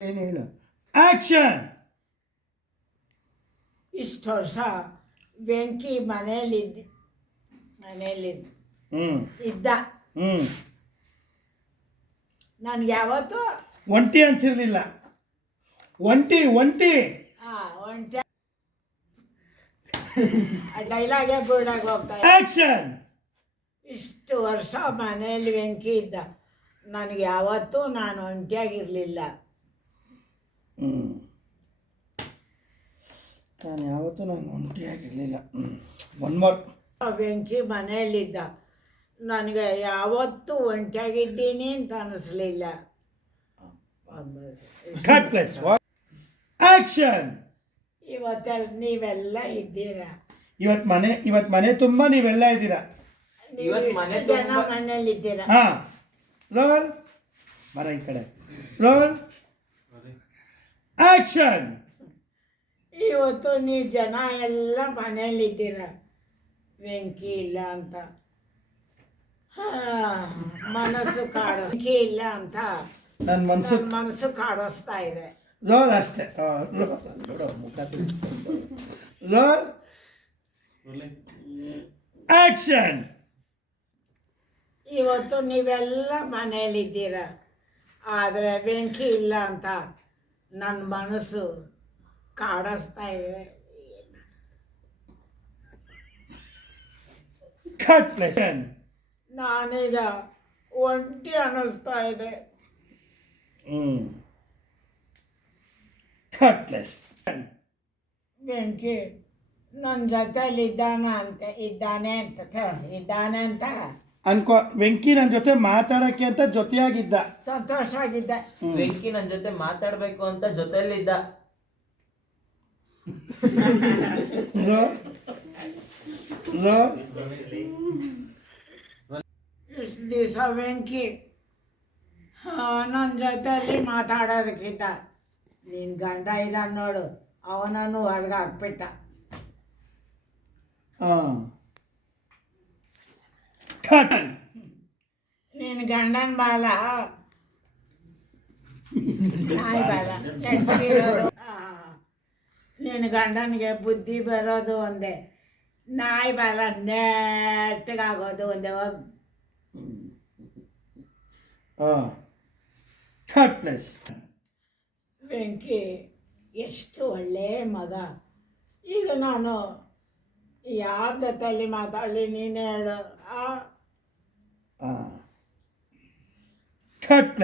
ಏನು ಹೇಳು ಆಕ್ಷನ್. ಇಷ್ಟು ವರ್ಷ ಬೆಂಕಿ ಮನೇಲಿ ಹ್ಮ್ ಇದ್ದ. ಹ್ಮ್ ನನ್ಗೆ ಯಾವತ್ತೂ ಒಂಟಿ ಅನ್ಸಿರ್ಲಿಲ್ಲ. ಒಂಟಿ ಒಂಟಿ ಒಂಟೆ ಡೈಲಾಗೇ ಬೋರ್ಡಾಗಿ ಹೋಗ್ತಾ ಇದೆ. ಆಕ್ಷನ್. ಇಷ್ಟು ವರ್ಷ ಮನೇಲಿ ಬೆಂಕಿ ಇದ್ದ. ನನಗೆ ಯಾವತ್ತೂ ನಾನು ಒಂಟಿಯಾಗಿರಲಿಲ್ಲ. ನಾನು ಯಾವತ್ತೂ ನಾನು ಒಂಟಿಯಾಗಿರಲಿಲ್ಲ. One more. ಬೆಂಕಿ ಮನೆಯಲ್ಲಿದ್ದ. ನನಗೆ ಯಾವತ್ತೂ ಒಂಟಿಯಾಗಿದ್ದೀನಿ ಅಂತ ಅನ್ನಿಸ್ಲಿಲ್ಲ. Cut plus action. ಇವತ್ತೆಲ್ಲ ನೀವೆಲ್ಲ ಇದ್ದೀರಾ. ಇವತ್ತು ಮನೆ ತುಂಬ ನೀವೆಲ್ಲ ಇದ್ದೀರಾ. ನೀವು ಎಷ್ಟು ಜನ ಮನೇಲಿದ್ದೀರಾ? ಹಾ ರೋಲ್. ಬರ ಈ ಕಡೆ. Roll action. ಇವತ್ತು ನೀವು ಜನ ಎಲ್ಲ ಮನೇಲಿದ್ದೀರ. ಬೆಂಕಿ ಇಲ್ಲ ಅಂತ ಮನಸ್ಸು ಬೆಂಕಿ ಇಲ್ಲ ಅಂತ ನನ್ನ ಮನಸ್ಸು ಕಾಡಿಸ್ತಾ ಇದೆ. ರೋಲ್ ಅಷ್ಟೇ. ಮುಖ ರೋಲ್ ಆಕ್ಷನ್. ಇವತ್ತು ನೀವೆಲ್ಲ ಮನೇಲಿದ್ದೀರ, ಆದರೆ ಬೆಂಕಿ ಇಲ್ಲ ಅಂತ ನನ್ನ ಮನಸ್ಸು ಕಾಡಿಸ್ತಾ ಇದೆ. Cut plus. ನಾನೀಗ ಒಂಟಿ ಅನ್ನಿಸ್ತಾ ಇದೆ. Cut plus. ಬೆಂಕಿ ನನ್ನ ಜೊತೆಲಿ ಇದ್ದಾನೆ ಅಂತ ಅನ್ಕೋ. ವೆಂಕಿ ನನ್ನ ಜೊತೆ ಮಾತಾಡಕ್ಕೆ ಅಂತ ಜೊತೆಯಾಗಿದ್ದ. ಸಂತೋಷ ಆಗಿದ್ದೆ. ವೆಂಕಿ ನನ್ನ ಜೊತೆ ಮಾತಾಡ್ಬೇಕು ಅಂತ ಜೊತೆಯಲ್ಲಿದ್ದ. ಇಷ್ಟು ದಿವಸ ಬೆಂಕಿ ನನ್ನ ಜೊತೆಯಲ್ಲಿ ಮಾತಾಡೋದಕ್ಕಿದ್ದ. ನಿನ್ನ ಗಂಡ ಇದ್ದಾನೆ ನೋಡು, ಅವನನ್ನು ಹೊರಗೆ ಹಾಕ್ಬಿಟ್ಟ. ನಿನ್ನ ಗಂಡನ ಬಾಲ ನಾಯಿ ಬಾಲ ನೆಟ್ಟಗಿರೋದು. ನಿನ್ನ ಗಂಡನಿಗೆ ಬುದ್ಧಿ ಬರೋದು ಒಂದೇ, ನಾಯಿ ಬಾಲ ನೆಟ್ಟಗಾಗೋದು ಒಂದೇ. Cut plus. ಬೆಂಕಿ ಎಷ್ಟು ಒಳ್ಳೆಯ ಮಗ. ಈಗ ನಾನು ಯಾರ ಜೊತೆಯಲ್ಲಿ ಮಾತಾಡಲಿ, ನೀನು ಹೇಳು. Cut plus.